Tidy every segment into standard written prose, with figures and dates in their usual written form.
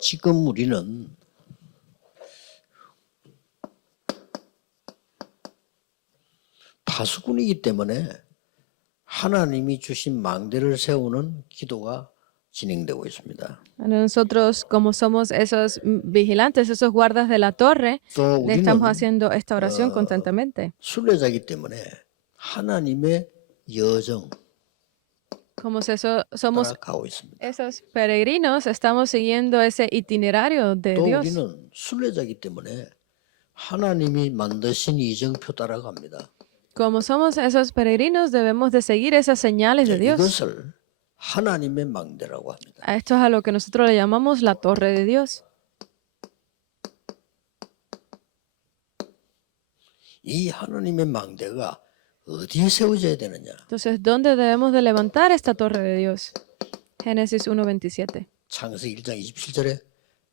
지금 우리는 파수꾼이기 때문에 하나님이 주신 망대를 세우는 기도가 진행되고 있습니다. Nosotros, como somos esos vigilantes, esos guardas de la torre, 또 estamos 우리는 haciendo esta oración constantemente. 순례자이기 때문에 하나님의 여정 Como somos 따라가고 있습니다. esos peregrinos, estamos siguiendo ese itinerario de 또 Dios. 우리는 순례자이기 때문에 하나님이 만드신 이정표 따라갑니다. Como somos esos peregrinos, debemos de seguir esas señales de Dios. 이것을 하나님의 망대라고 합니다. A esto es a lo que nosotros le llamamos la torre de Dios. 이 하나님의 망대가 어디에 세워져야 되느냐? Entonces, ¿dónde debemos de levantar esta torre de Dios? Génesis 1:27. 창세기 1장 27절에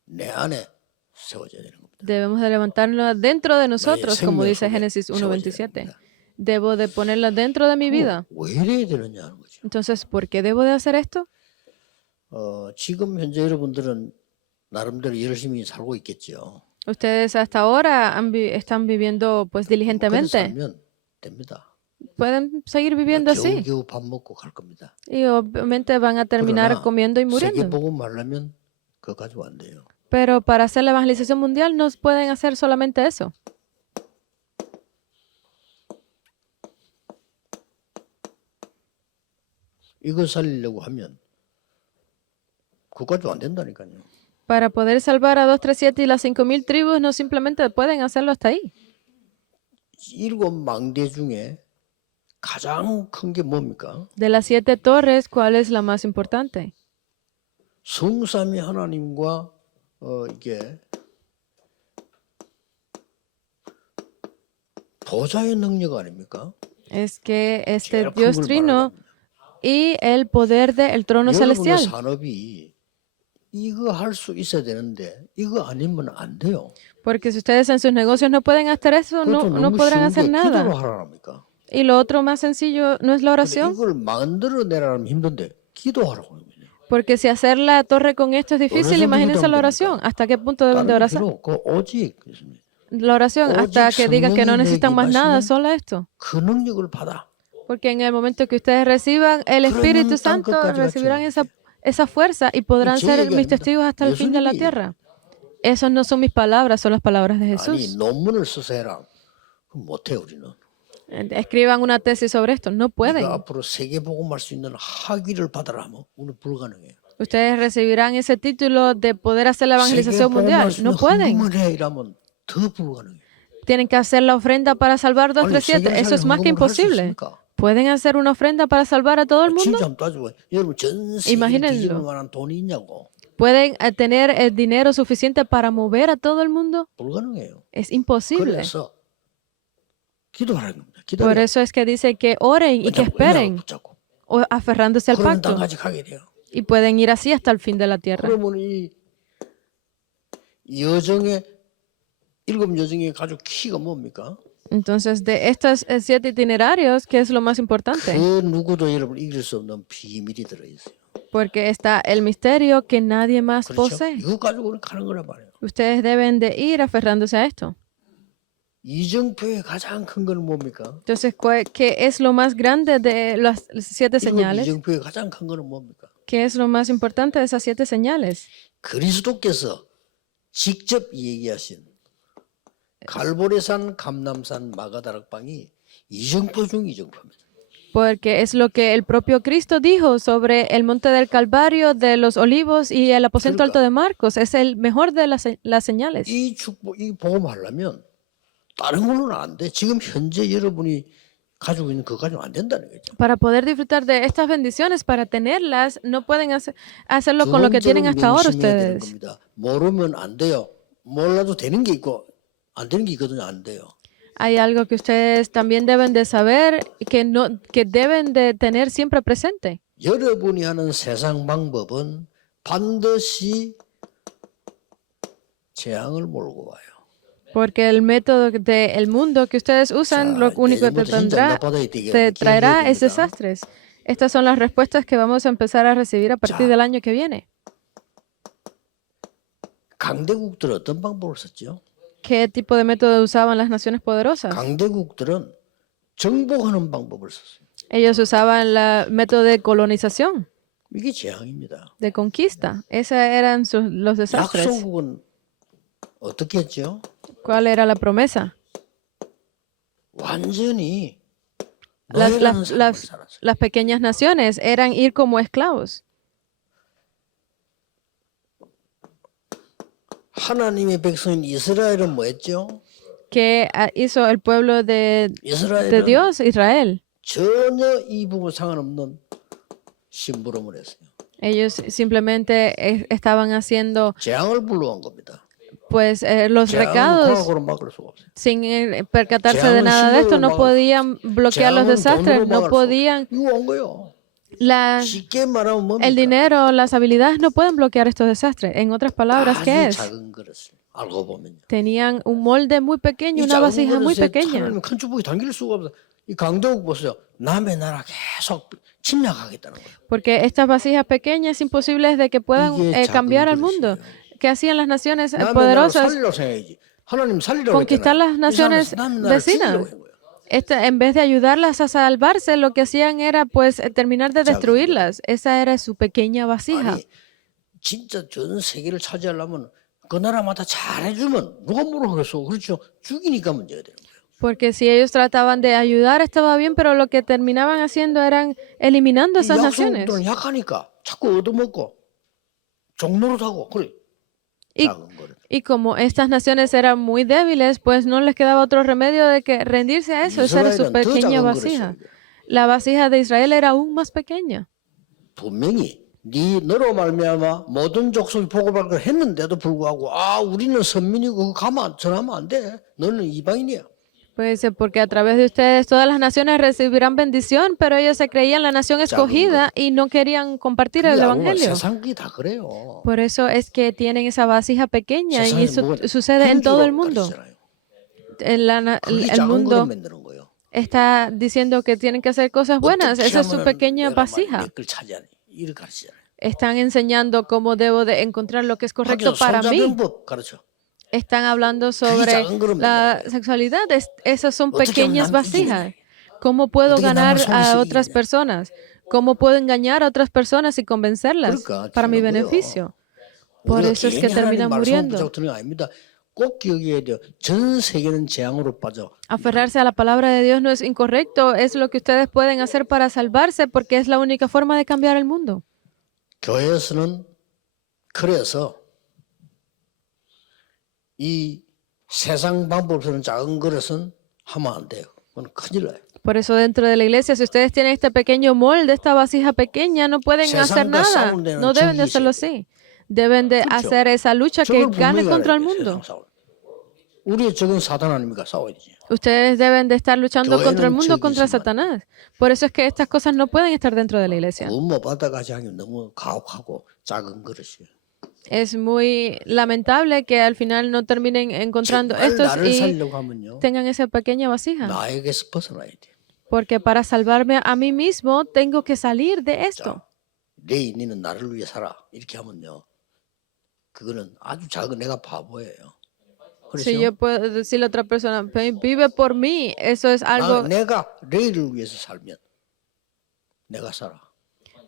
내 안에 세워져야 되는 겁니다. Debemos de levantarla dentro de nosotros, como 생명 dice 속에 Génesis 세워져야 1:27. 됩니다. Debo de ponerla dentro de mi vida. 왜 이래야 되느냐 하는 거죠. Entonces, ¿por qué debo de hacer esto? 지금 현재 여러분들은 나름대로 열심히 살고 있겠죠. Ustedes hasta ahora están viviendo pues 그렇게 diligentemente. 살면 됩니다. Pueden seguir viviendo así. 겨우겨우 밥 먹고 갈 겁니다. Y obviamente van a terminar 그러나 comiendo y muriendo. 세계복음 하려면 그거 가지고 안 돼요. Pero para hacer la evangelización mundial no pueden hacer solamente eso. 이거 살리려고 하면 그거 가지고 안 된다니까요. Para poder salvar a 2, 3, 7 y las 5,000 tribus no simplemente pueden hacerlo hasta ahí. 7 망대 중에 가장 큰 게 뭡니까? De las 7 torres, ¿cuál es la más importante? 성삼위 하나님과 이게 보좌의 능력 아닙니까? Es que este 제일 큰 Dios 걸 Trino 말하는 겁니다. y el poder del trono 여러분의 celestial. 산업이 이거 할 수 있어야 되는데 이거 아니면 안 돼요. Porque si ustedes en sus negocios no pueden hacer eso, no, 그것도 no 너무 podrán 쉬운 hacer 게 nada. 기도로 하라니까. Y lo otro más sencillo no es la 근데 oración. 이걸 만들어내라면 힘든데 기도하라고 하는 거예요. Porque si hacer la torre con esto es difícil, oración imagínense 기도하면 la oración. ¿Hasta qué punto deben de 다른 게 orar? 필요 없고 오직 La oración, hasta que digan que no necesitan más nada, solo esto. 그 능력을 받아. Porque en el momento que ustedes reciban el Espíritu Santo, recibirán esa fuerza y podrán ser mis testigos hasta el fin de la tierra. Esas no son mis palabras, son las palabras de 아니 Jesús. 논문을 써서 해라. 그럼 못해 우리는. Escriban una tesis sobre esto. No pueden. 네가 앞으로 세계복음할 수 있는 학위를 받아라 하면 우리 불가능해요. Ustedes recibirán ese título de poder hacer la evangelización mundial. 세계복음할 수 No 있는 pueden. 헌금을 해 이러면 더 불가능해요. Tienen que hacer la ofrenda para salvar 2, 3, 7. Eso es más que imposible. ¿Pueden hacer una ofrenda para salvar a todo el mundo? 진짜 한번 따져봐. 여러분 전 세계 Imagínenlo. 뒤집을 만한 돈이 있냐고. ¿Pueden tener el dinero suficiente para mover a todo el mundo? 불가능해요. Es imposible. 그래서 기도하라는 겁니다. Por 기도해. eso es que dice que oren y que esperen, 붙잡고. o aferrándose al 그런 pacto. 땅까지 가게 돼요. Y pueden ir así hasta el fin de la tierra. 그러면 이 여정의 7 여정의 가장 키가 뭡니까? Entonces, de estos 7 itinerarios, ¿qué es lo más importante? 그 누구도 여러분 이길 수 없는 비밀이 들어있어요. Porque está el misterio que nadie más 그렇죠? posee. 이거 가지고 가는 거란 말이에요. Ustedes deben de ir aferrándose a esto. 이정표의 가장 큰 건 뭡니까? Entonces, ¿qué es lo más grande de las 7 일곱 señales? 이정표의 가장 큰 거는 뭡니까? ¿Qué es lo más importante de esas 7 señales? 그리스도께서 직접 얘기하신 갈보리산, 감람산, 마가다락방이 이정표 중 이정표입니다. Porque es lo que el propio Cristo dijo sobre el monte del Calvario, de los olivos y el aposento alto de Marcos. Es el mejor de las señales. 이 축복, 이 복음 하려면 다른 걸로는 안 돼. 지금 현재 여러분이 가지고 있는 그거 가지고 안 된다는 거죠. Para poder disfrutar de estas bendiciones, para tenerlas, no pueden hacerlo con lo que tienen hasta ahora ustedes. 모르면 안 돼요. 몰라도 되는 게 있고 안 되는 게 있거든요. 안 돼요. Hay algo que ustedes también deben de saber que deben de tener siempre presente. 여러분이 하는 세상 방법은 반드시 재앙을 몰고 와요. Porque el método del mundo que ustedes usan, lo único que te traerá es desastres. Estas son las respuestas que vamos a empezar a recibir a partir del año que viene. 강대국들은 어떤 방법을 썼죠? ¿Qué tipo de método usaban las naciones poderosas? 강대국들은 정복하는 방법을 썼어요. Ellos usaban el método de colonización, 이게 재앙입니다. de conquista. Esos eran los desastres. 약소국은 어떻게 했죠? ¿Cuál era la promesa? 완전히 Las, 노예라는 las, 삶을 las, 살았어요. las pequeñas naciones eran ir como esclavos. 하나님의 백성인 이스라엘은 뭐 했죠? ¿Qué hizo el pueblo de 이스라엘은 Dios, Israel? 전혀 이 부분 상관없는 심부름을 했어요. Ellos simplemente estaban haciendo 재앙을 불러온 겁니다. pues los 재앙은 recados 과학으로 막을 수가 없어요. sin percatarse de nada de esto. No podían bloquear los 재앙은 desastres, 돈으로 no 막을 수 podían, 없어요. 이거 온 거요. la, 쉽게 말하면 뭡니까? el dinero, las habilidades no pueden bloquear estos desastres. En otras palabras, ¿qué 아주 es? 작은 그릇을 알고 보면요. Tenían un molde muy pequeño, 이 una 작은 vasija muy 그릇에 pequeña. 하나님 큰 축복이 담길 수가 없어요. 이 강대국 보세요. 남의 나라 계속 침략하겠다는 거예요. Porque estas vasijas pequeñas imposibles de que puedan 이게 cambiar al 작은 mundo. 그릇이에요. ¿Qué hacían las naciones 남의 나라 poderosas? 살리려고 생각해야지. 하나님 살리려고 Conquistar las 했잖아요. 이 사람은 naciones 남의 나라 vecinas. 죽이려고 한 거예요. En vez de ayudarlas a salvarse, lo que hacían era pues terminar de destruirlas. Esa era su pequeña vasija. 아니 진짜 전 세계를 차지하려면 그 나라마다 잘해주면 누가 뭐라 하겠어. 그렇죠. 죽이니까 문제가 되는 거예요. Porque si ellos trataban de ayudar estaba bien, pero lo que terminaban haciendo eran eliminando 이 esas naciones. 약소국들은 약하니까 자꾸 얻어먹고 종노릇하고 그래. Y, 작은 거를. y como estas naciones eran muy débiles, pues no les quedaba otro remedio de que rendirse a eso. Esa era su 이스라엘은 더 pequeña 작은 vasija. 그릇이에요. La vasija de Israel era aún más pequeña. 분명히 너로 말미암아 모든 족속이 복을 받고 했는데도 불구하고 우리는 선민이고 그거 가면 전하면 안 돼. 너는 이방인이야. Pues porque a través de ustedes todas las naciones recibirán bendición, pero ellos se creían la nación escogida y no querían compartir el evangelio. 세상이 다 그래요. Por eso es que tienen esa vasija pequeña y eso 세상에 sucede en todo el 흔적으로 mundo. 가르치잖아요. El 작은 mundo 그릇 만드는 거예요. está diciendo que tienen que hacer cosas buenas. 어떻게 Esa es su 하면은 pequeña 내가 vasija. 내 걸 차지하니 이렇게 가르치잖아요. Están enseñando cómo debo de encontrar lo que es correcto 하죠. para mí. 손자병법 가르쳐. Están hablando sobre 작은 그릇 la 만드는 거예요. sexualidad. Esas son 어떻게 pequeñas 하면 남 vasijas. ¿Cómo puedo 어떻게 ganar 남을 a 속이지 otras 이기냐. personas? ¿Cómo puedo engañar a otras personas y convencerlas 그러니까 para mi 지는 거예요. beneficio? Por 우리가 eso es que 괜히 하나님 terminan 말씀을 muriendo. 붙잡는 거 아닙니다. 꼭 기억해야 돼요. 전 세계는 재앙으로 빠져. Aferrarse a la palabra de Dios no es incorrecto, es lo que ustedes pueden hacer para salvarse porque es la única forma de cambiar el mundo. 교회에서는 그래서 이 세상 방법으로는 작은 그릇은 하면 안 돼요. 그건 큰일 나요. Por eso dentro de la iglesia, si ustedes tienen este pequeño molde, esta vasija pequeña, no pueden hacer 세상과 nada. 싸울 때는 No deben de 정직이 hacerlo 있어야 así. Deben de 그렇죠. hacer esa lucha que 적을 gane 분명히 contra el 알아야 돼, mundo. 세상 싸울. 우리의 적은 사단 아닙니까? 싸워야지. Ustedes deben de estar luchando contra el 교회는 mundo, 적이 contra 있으면 Satanás. Por eso es que estas cosas no pueden estar dentro de la iglesia. 구원 받아가지 하면 너무 가혹하고 작은 그릇이에요. Es muy lamentable que al final no terminen encontrando 정말 estos 나를 y 살려고 하면요. tengan esa pequeña vasija. 나에게서 벗어나야 돼. Porque para salvarme a mí mismo, tengo que salir de esto. 내 인연은 나를 위해 살아. 이렇게 하면요. 그거는 아주 작은 내가 바보예요. Si 그렇죠? yo puedo decirle a otra persona, vive por mí, eso es algo. 내가 레이를 위해서 살면 내가 살아.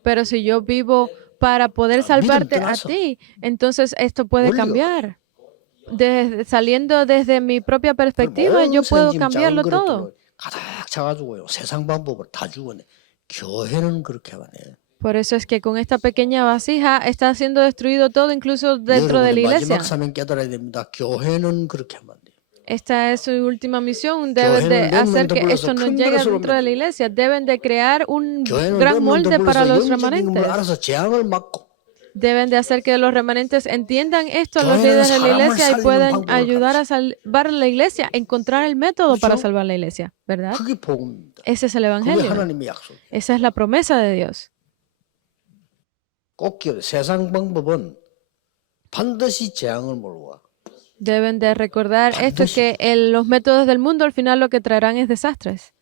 Pero si yo vivo para poder salvarte a 떠나서. ti, entonces esto puede 원리가 cambiar. Saliendo desde mi propia perspectiva, 모든 yo puedo 선지금 cambiarlo 작은 todo. 그릇들로 가득 차가지고요. 세상 방법을 다 죽어내. 교회는 그렇게 하면 해. Por eso es que con esta pequeña vasija está siendo destruido todo, incluso dentro de la iglesia. 마지막 사명 깨달아야 됩니다. 교회는 그렇게 하면 안 돼요. Esta es su última misión. Deben de hacer que esto no llegue dentro de la iglesia. Deben de crear un 교회는 gran molde para los 영적인 걸 remanentes. 알아서 재앙을 막고 Deben de hacer que los remanentes entiendan esto, los 교회는 líderes de la 사람을 iglesia, y 살리는 puedan 방법을 ayudar a salvar la iglesia, encontrar el método para 그렇죠? salvar la iglesia, ¿verdad? 그게 복음입니다. Ese es el 그게 evangelio. 하나님의 약속. Esa es la promesa de Dios. 꼭 기억해. 세상 방법은 반드시 재앙을 몰고 와. Deben de recordar esto, que los métodos del mundo al final lo que traerán es desastres.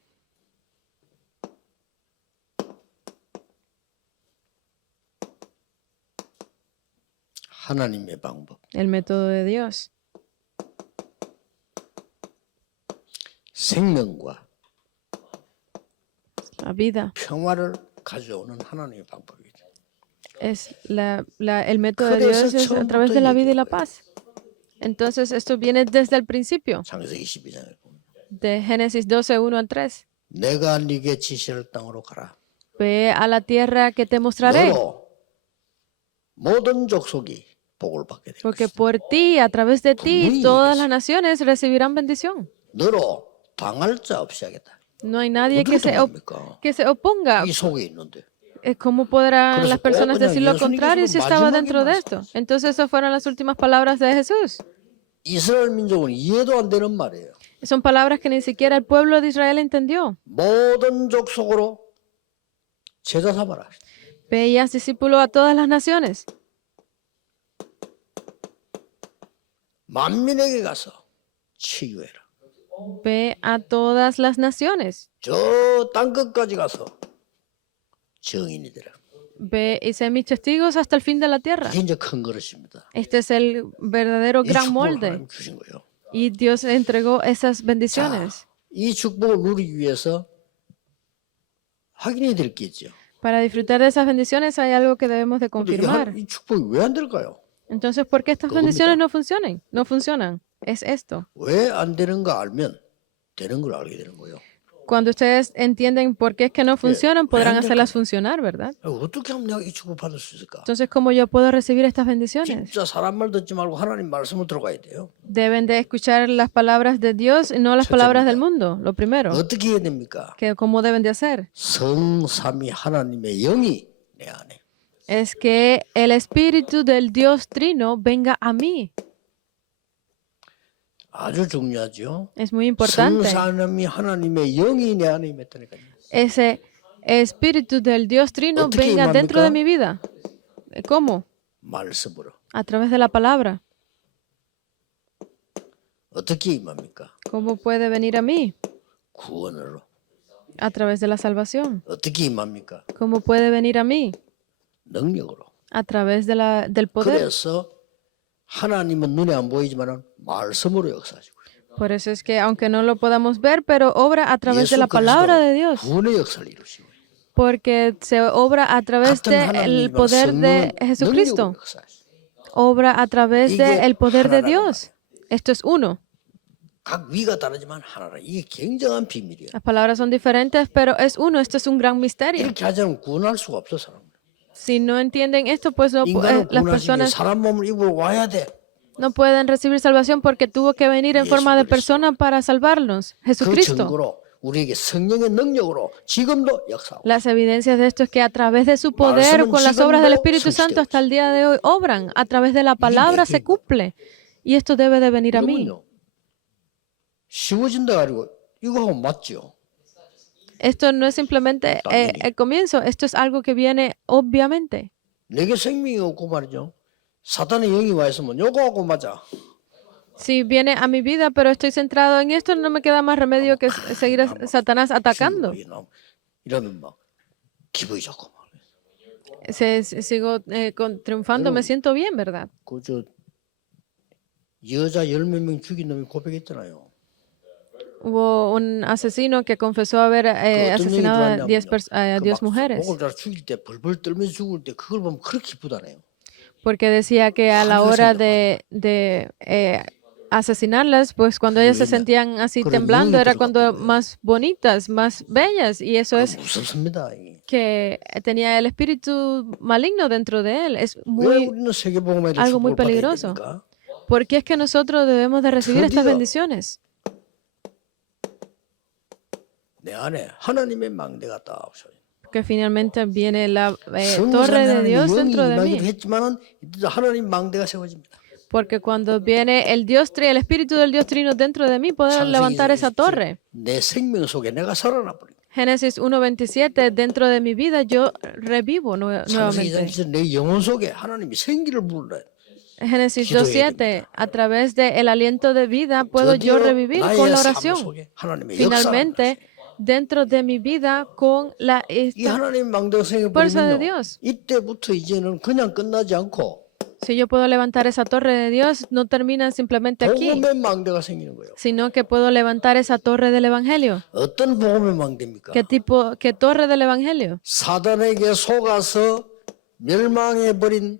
하나님의 방법. el método de Dios. 생명과 La vida 평화를 가져오는 하나님의 방법이죠. es el método de Dios es a través de la vida y la paz. Entonces esto viene desde el principio, 창세기 12장에 보면 de Génesis 12, 1 al 3. 내가 네게 지시할 땅으로 가라. Ve a la tierra que te mostraré, 너로 모든 족속이 복을 받게 될 porque 것이다. por ti, a través de ti, todas las naciones recibirán bendición. 너로 당할 자 없이 하겠다. No hay nadie 어떻게 당합니까? que se oponga. 이 속에 있는데. ¿Cómo podrán Pero las si personas pueden, decir lo Dios contrario único si es lo estaba máximo dentro que de más esto? Entonces esas fueron las últimas palabras de Jesús. 이스라엘 민족은 이해도 안 되는 말이에요. Son palabras que ni siquiera el pueblo de Israel entendió. 모든 족속으로 제자 삼아라. Ve y haz discípulo a todas las naciones. 만민에게 가서 치유해라. Ve a todas las naciones. 저 땅끝까지 가서 증인이 되라. Ve y sé mis testigos hasta el fin de la tierra. 이게 이제 큰 그릇입니다. Este es el verdadero 이 gran 축복을 molde. 하나님 주신 거예요. Y Dios entregó esas 자, bendiciones. 이 축복을 누리기 위해서 확인이 될 게 있죠. Para disfrutar de esas bendiciones hay algo que debemos de 근데 confirmar. 이 축복이 왜 안 될까요? Entonces, ¿por qué estas 그겁니다. bendiciones no funcionan? No funcionan. Es esto. 왜 안 되는가 알면 되는 걸 알게 되는 거예요. Cuando ustedes entienden por qué es que no funcionan, podrán hacerlas funcionar, ¿verdad? 어떻게 하면 내가 이 축복 받을 수 있을까? Entonces, ¿cómo yo puedo recibir estas bendiciones? 진짜 사람 말 듣지 말고 하나님 말씀을 들어가야 돼요. Deben de escuchar las palabras de Dios y no las palabras del mundo. Lo primero, 어떻게 해야 됩니까? que cómo deben de hacer, 성삼위 하나님의 영이 내 안에. es que el Espíritu del Dios Trino venga a mí. 아주 중요하죠. Es muy importante. 성삼위 하나님의 영이 내 안에 임했다니까요. Ese Espíritu del Dios Trino ¿어떻게 venga dentro de 임합니까? mi vida. ¿Cómo? 말씀으로. A través de la palabra. 어떻게 임합니까? ¿Cómo puede venir a mí? 구원으로. A través de la salvación. 어떻게 임합니까? ¿Cómo puede venir a mí? 능력으로. A través de del poder. 그래서 하나님은 눈에 안 보이지만 말씀으로 역사하시고 Por eso es que, aunque no lo podamos ver, pero obra a través de 예수 la palabra de 그리스도 Dios. 구원의 역사를 이루시고 Porque se obra a través 같은 del 하나님이지만 poder de 성령은 Jesucristo. 능력으로 역사하시고 Obra a través 이게 del poder de 하나라는 Dios. Esto es uno. 각 위가 다르지만 하나라. 이게 굉장한 비밀이에요. Las palabras son diferentes, pero es uno. Esto es un gran misterio. 이렇게 하지 않으면 구원할 수가 없어 사람. Si no entienden esto, pues no, 인간을 las 구원하시기 위해 personas 사람 몸을 입으로 와야 돼. no pueden recibir salvación porque tuvo que venir en forma de persona para salvarnos. 그 Jesucristo. 증거로 우리에게 성령의 능력으로 지금도 역사하고 Las evidencias de esto es que a través de su poder, con las obras del Espíritu Santo hasta el día de hoy, obran. A través de la palabra se cumple. Y esto debe de venir a mí. 이거는요. 쉬워진다 가지고 이거 하면 맞죠. Esto no es simplemente el comienzo. Esto es algo que viene obviamente. 내게 생명이 없고 말이죠. 사탄의 영이 와 있으면 요거 하고 맞아. Si viene a mi vida, pero estoy centrado en esto, no me queda más remedio que seguir a Satanás atacando. 이러면 막 기분이 좋고 막. Sigo triunfando, me siento bien, ¿verdad? 그저 여자 10몇 명 죽인 놈이 고백했잖아요. Hubo un asesino que confesó haber asesinado a 10 mujeres. 목을 다 죽일 때 벌벌 떨면서 죽을 때 그걸 보면 그렇게 기쁘다네요. Porque decía que a la hora de asesinarlas, pues cuando ellas se sentían así temblando, era cuando más bonitas, más bellas. Y eso es 무섭습니다. que tenía el espíritu maligno dentro de él. Es 왜 우리는 세계복음에 algo muy 축복을 받아야 peligroso. 됩니까? ¿Por qué es que nosotros debemos de recibir estas 드디어 bendiciones? 내 안에 하나님의 망대가 딱 오셔요. Que finalmente viene la 성삼위 torre de 하나님의 Dios 영이 dentro de 임하기도 mí. 했지만은 하나님 망대가 세워집니다. Porque cuando viene el el espíritu del Dios Trino dentro de mí, poder levantar esa torre. 내 생명 속에 내가 살아나 버립니다. Génesis 1:27, dentro de mi vida yo revivo 창세기 nuevamente. 2장에서 내 영혼 속에 하나님이 생기를 불러요. Génesis 기도해야 2:7, a través del aliento de vida puedo yo 드디어 revivir 나의 con la 삶 oración. 속에 하나님의 Finalmente, dentro de mi vida con la 이 하나님 망대가 생겨 fuerza de 버리면요. Dios. 이때부터 이제는 그냥 끝나지 않고 Si yo puedo levantar esa torre de Dios, no termina simplemente aquí, 복음의 망대가 생기는 거예요. sino que puedo levantar esa torre del Evangelio. 어떤 복음의 망대입니까? ¿Qué torre del Evangelio? 사단에게 속아서 멸망해버린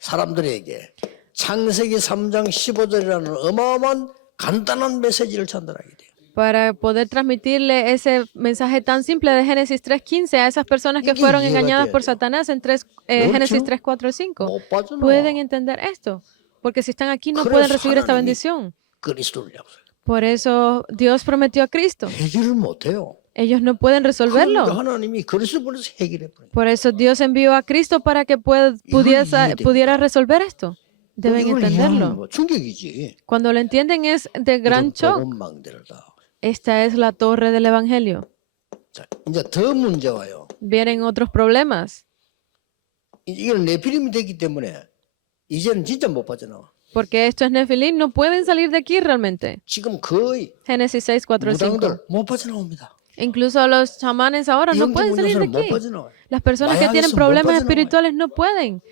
사람들에게 창세기 3장 15절이라는 어마어마한 간단한 메시지를 전달하게 돼요. Para poder transmitirle ese mensaje tan simple de Génesis 3:15 a esas personas que 이게 fueron 이해가 engañadas 돼야 por 돼요. Satanás en Génesis 3, 4 y 5. 못 빠져나와. Pueden entender esto, porque si están aquí no 그래서 pueden recibir esta 하나님이 bendición. 그리스도를 약속해요. Por eso Dios prometió a Cristo. 해결을 못해요. Ellos no pueden 그러니까 resolverlo. 하나님이 그리스도 보내서 해결해버려요. Por eso Dios envió a Cristo para que pudiera resolver esto. Deben 이걸 이해하면 entenderlo. 뭐 충격이지. Cuando lo entienden es de gran 이런 shock. 복음 망대를 다. Esta es la torre del Evangelio. 자, 이제 더 문제 와요. Vienen otros problemas, 이건 네피림이 되기 때문에 이제는 진짜 못 빠져나와. porque esto es Nefilim, no pueden salir de aquí realmente. 지금 거의 Génesis 6, 4 y 5. 무당들 못 빠져나옵니다. Incluso los chamanes ahora no pueden salir de 영적 문제는 못 aquí. 빠져나와요. Las personas que tienen 마약에서 못 problemas 빠져나와요. espirituales no pueden.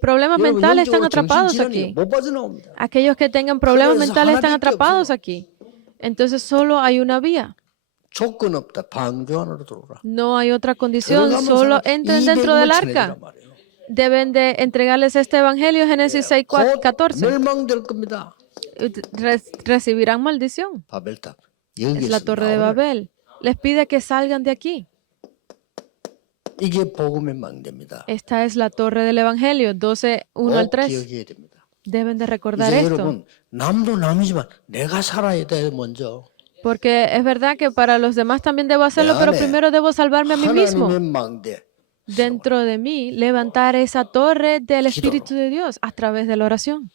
Problemas 여러분, mentales están 영적으로 atrapados 정신질환이 aquí. 못 빠져나옵니다. Aquellos que tengan problemas 그래서 mentales están 하나밖에 atrapados 없어요. aquí. Entonces solo hay una vía. 조건 없다. 방주 안으로 들어오라. No hay otra condición. 들어가면 Solo 사람 entren dentro del 200을 arca. 전해주란 말이에요. Deben de entregarles este evangelio, Génesis 6, 곧 14. 멸망될 겁니다. Recibirán maldición. 바벨탑. Es 여기에서 la torre de 나오라. Babel. Les pide que salgan de aquí. 이게 복음의 망대입니다. Esta es la torre del evangelio, 12, 1 al 꼭 3. 기억해야 됩니다. Deben de recordar 이제 esto. 여러분 남도 남이지만 내가 살아야 돼 먼저. Porque es verdad que para los demás también debo hacerlo, pero primero debo salvarme a mí mismo. 하나님의 망대. Dentro de mí, levantar esa torre del Espíritu de Dios a través de la oración.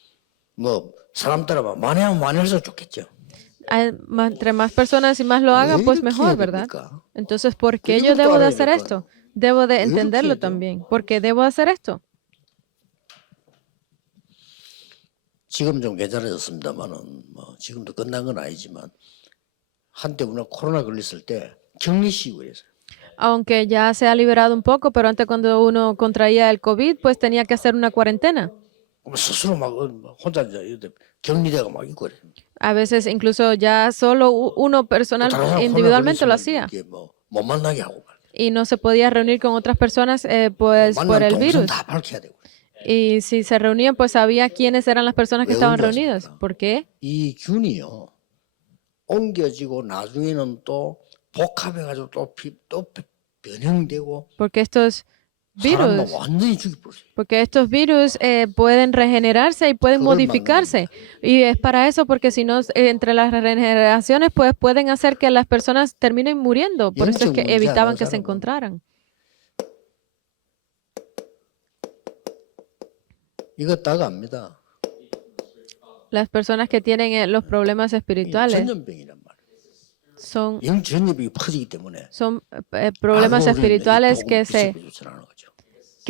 뭐 사람 따라만 많이 하면 많이 할수록 좋겠죠. Entre más personas y más lo hagan, pues mejor, ¿verdad? Entonces, ¿por qué yo debo de hacer esto? Debo de entenderlo también. ¿Por qué debo hacer esto? 지금 좀 괜찮아졌습니다만은 뭐 지금도 끝난 건 아니지만 한때 우리가 코로나 걸렸을 때 격리시고 그랬어요. Aunque ya se ha liberado un poco, pero antes cuando uno contraía el COVID, pues tenía que hacer una cuarentena. 그럼 스스로 막 혼자 이제 격리되고 막 있고 그래요. A veces incluso ya solo uno personal, individualmente lo hacía. 이게 뭐못 만나게 하고 Y no se podía reunir con otras personas pues por el 동선 virus. 다 밝혀야 되고. Y si se reunían, pues sabía quiénes eran las personas que estaban reunidas. ¿Por qué? 이 균이요 옮겨지고 나중에는 또 복합해가지고 또 변형되고 Porque estos 사람 virus, 완전히 죽여버려요. porque estos virus pueden regenerarse y pueden 그걸 modificarse. Y es para eso, porque si no, entre las regeneraciones, pues pueden hacer que las personas terminen muriendo. Por eso es que evitaban que se encontraran. 이거 다 압니다. Las personas que tienen los problemas espirituales 전염병이란 말이에요. son 전염병이 퍼지기 때문에 problemas 알고 espirituales 우리는 이 que 복음을 전하는 거죠.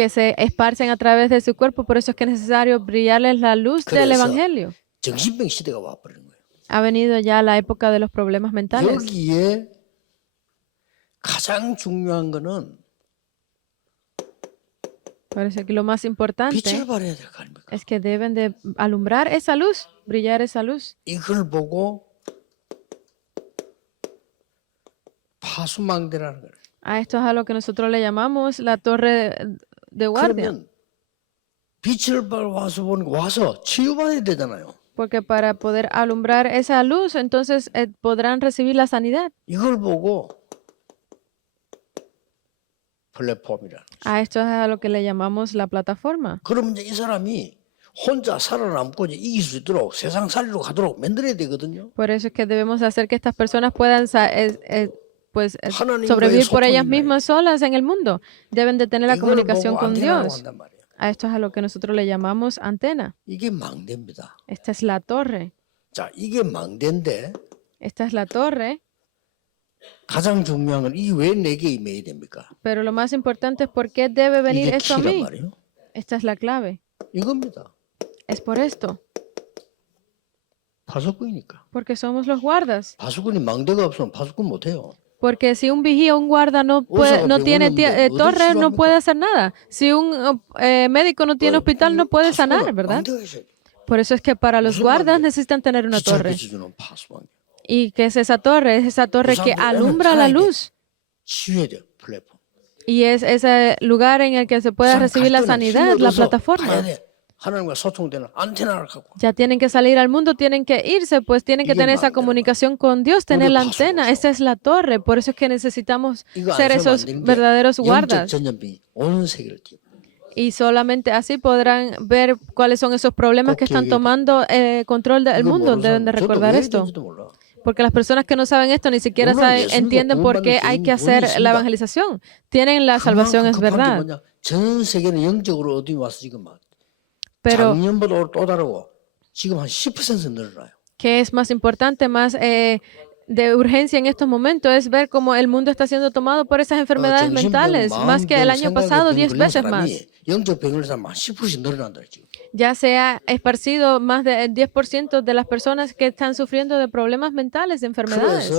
se esparcen a través de su cuerpo. Por eso es que es necesario brillarles la luz del 그래서 Evangelio. 정신병 시대가 와버린 거예요. Ha venido ya la época de los problemas mentales. 여기에 가장 중요한 거는 Parece que lo más importante 빛을 발해야 될 거 아닙니까? es que deben de alumbrar esa luz, brillar esa luz. 이걸 보고 파수망대라는 거예요. A esto es a lo que nosotros le llamamos la torre de guardia. 그러면 빛을 와서 보는 거 와서 치유받아야 되잖아요. Porque para poder alumbrar esa luz, entonces podrán recibir la sanidad. 이걸 보고 플랫폼이라. A esto es a lo que le llamamos la plataforma. 그럼 이제 이 사람이 혼자 살아남고 이제 이길 수 있도록 세상 살리러 가도록 만들어야 되거든요. Por eso es que debemos hacer que estas personas puedan 하나님과의 sobrevivir por ellas 소통이나 mismas solas en el mundo. Deben de tener la 이걸 comunicación 보고 con 안테나라고 Dios. 한단 말이에요. A esto es a lo que nosotros le llamamos antena. 이게 망대입니다. Esta es la torre. 자, 이게 망대인데 Esta es la torre. 가장 중요한 건 이게 왜 내게 임해야 됩니까? Pero lo más importante es por qué debe venir 이게 esto a 키란 mí. 말이에요. Esta es la clave. 이겁니다. Es por esto. 파수꾼이니까. Porque somos los guardas. 파수꾼이 망대가 없으면 파수꾼 못해요. Porque si un vigía, un guarda no tiene torre, no puede hacer nada. Si un médico no tiene hospital, no puede sanar, ¿verdad? Por eso es que para los guardas necesitan tener una torre. ¿Y qué es esa torre? Es esa torre que alumbra la luz. Y es ese lugar en el que se puede recibir la sanidad, la plataforma. Ya tienen que salir al mundo, tienen que irse, pues tienen que tener esa comunicación con Dios, tener la antena. Esa es la torre. Por eso es que necesitamos ser esos verdaderos guardas. Y solamente así podrán ver cuáles son esos problemas que están tomando control del mundo. Deben de recordar esto. Porque las personas que no saben esto ni siquiera entienden por qué hay que hacer la evangelización. Tienen la salvación, es verdad. Pero, ¿qué es más importante, más de urgencia en estos momentos? Es ver cómo el mundo está siendo tomado por esas enfermedades mentales, más que el año pasado, 10 veces más. Ya se ha esparcido más del 10% de las personas que están sufriendo de problemas mentales, de enfermedades.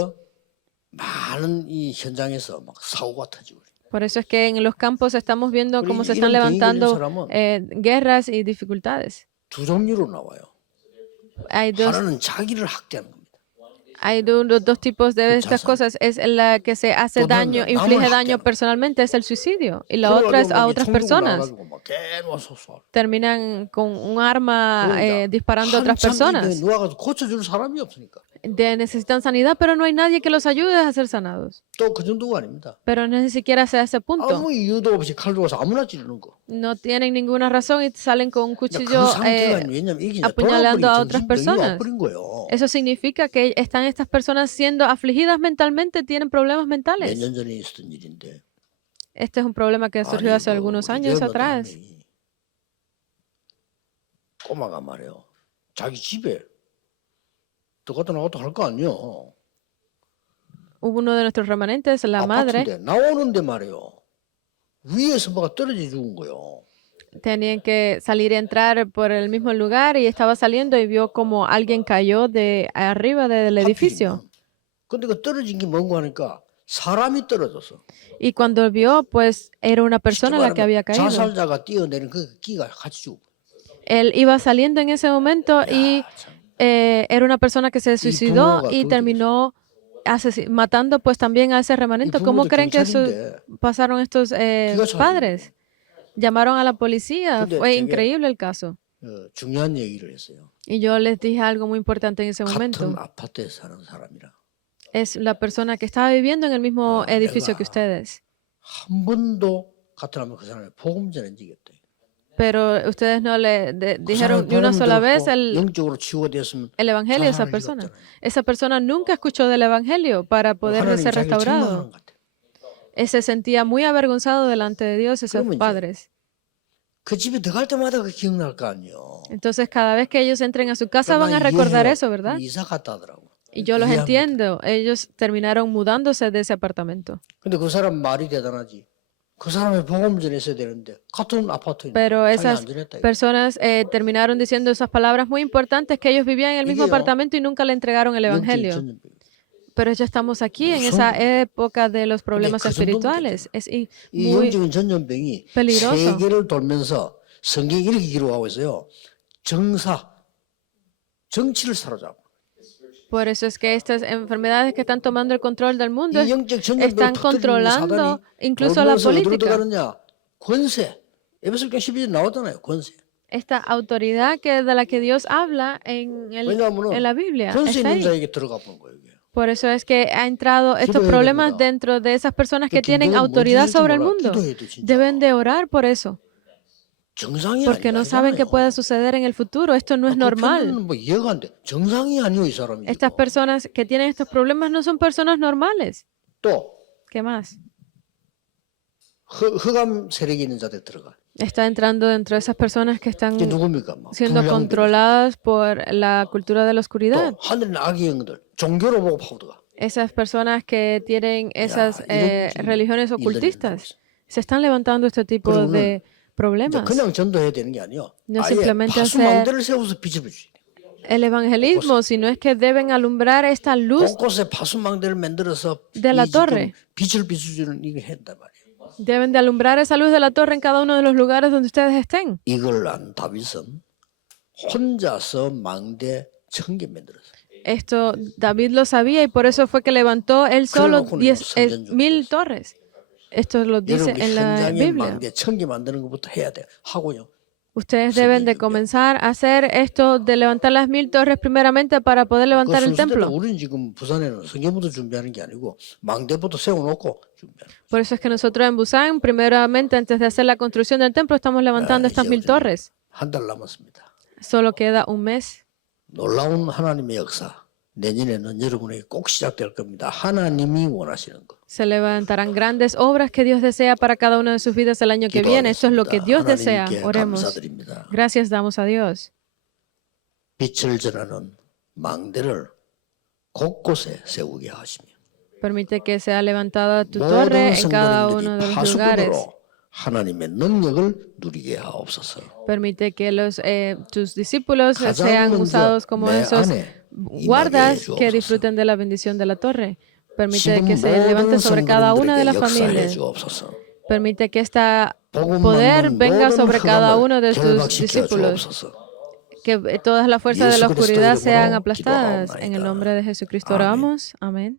Por eso es que en los campos estamos viendo cómo se están levantando guerras y dificultades. Hay dos tipos de estas cosas. Es la que se hace daño, inflige daño personalmente, es el suicidio. Y la otra es a otras personas. Terminan con un arma disparando a otras personas. Necesitan sanidad, pero no hay nadie que los ayude a ser sanados. Pero ni siquiera sea ese punto. No tienen ninguna razón y salen con un cuchillo apuñalando a otras personas. Eso significa que están estas personas siendo afligidas mentalmente, tienen problemas mentales. Este es un problema que surgió hace algunos años atrás. Hubo uno de nuestros remanentes, la madre, tenían que salir y entrar por el mismo lugar y estaba saliendo y vio como alguien cayó de arriba del edificio. Y cuando vio, pues era una persona la que había caído. Él iba saliendo en ese momento y era una persona que se suicidó y terminó matando pues también a ese remanente. ¿Cómo creen que pasaron estos padres? Llamaron a la policía. Fue increíble el caso. Y yo les dije algo muy importante en ese momento. Es la persona que estaba viviendo en el mismo edificio que ustedes. Pero ustedes no le dijeron ni una sola vez el evangelio a esa persona. Esa persona nunca escuchó del evangelio para poder ser restaurado. Se sentía muy avergonzado delante de Dios, esos padres. Entonces, cada vez que ellos entren a su casa van a recordar eso, ¿verdad? Y yo los entiendo. Ellos terminaron mudándose de ese apartamento. Pero esas personas terminaron diciendo esas palabras muy importantes, que ellos vivían en el mismo apartamento y nunca le entregaron el evangelio. Pero ya estamos aquí en esa época de los problemas espirituales. Es muy peligroso. Por eso es que estas enfermedades que están tomando el control del mundo están controlando incluso la política. Esta autoridad de la que Dios habla en la Biblia está ahí. Por eso es que ha entrado estos problemas dentro de esas personas que tienen autoridad sobre el mundo. Deben de orar por eso. Porque no saben qué puede suceder en el futuro. Esto no es normal. Estas personas que tienen estos problemas no son personas normales. ¿Qué más? Está entrando dentro de esas personas que están siendo controladas por la cultura de la oscuridad. Esas personas que tienen esas religiones ocultistas. Se están levantando este tipo de problemas. No simplemente hacer el evangelismo, sino es que deben alumbrar esta luz de la torre. Deben de alumbrar esa luz de la torre en cada uno de los lugares donde ustedes estén. Esto David lo sabía y por eso fue que levantó él solo 10,000 torres. Esto lo dice en la Biblia. Ustedes deben de comenzar a hacer esto de levantar las 1,000 torres primeramente para poder levantar el templo. Por eso es que nosotros en Busan, primeramente antes de hacer la construcción del templo, estamos levantando estas 1,000 torres. Solo queda un mes. Se levantarán grandes obras que Dios desea para cada una de sus vidas el año que viene. Esto es lo que Dios desea. Oremos. Gracias damos a Dios. Permite que sea levantada tu torre en cada uno de los lugares. Permite que tus discípulos sean usados como esos guardas que disfruten de la bendición de la torre. Permite que se levante sobre cada una de las familias. Permite que este poder venga sobre cada uno de tus discípulos. Que todas las fuerzas de la oscuridad sean aplastadas. En el nombre de Jesucristo oramos. Amén.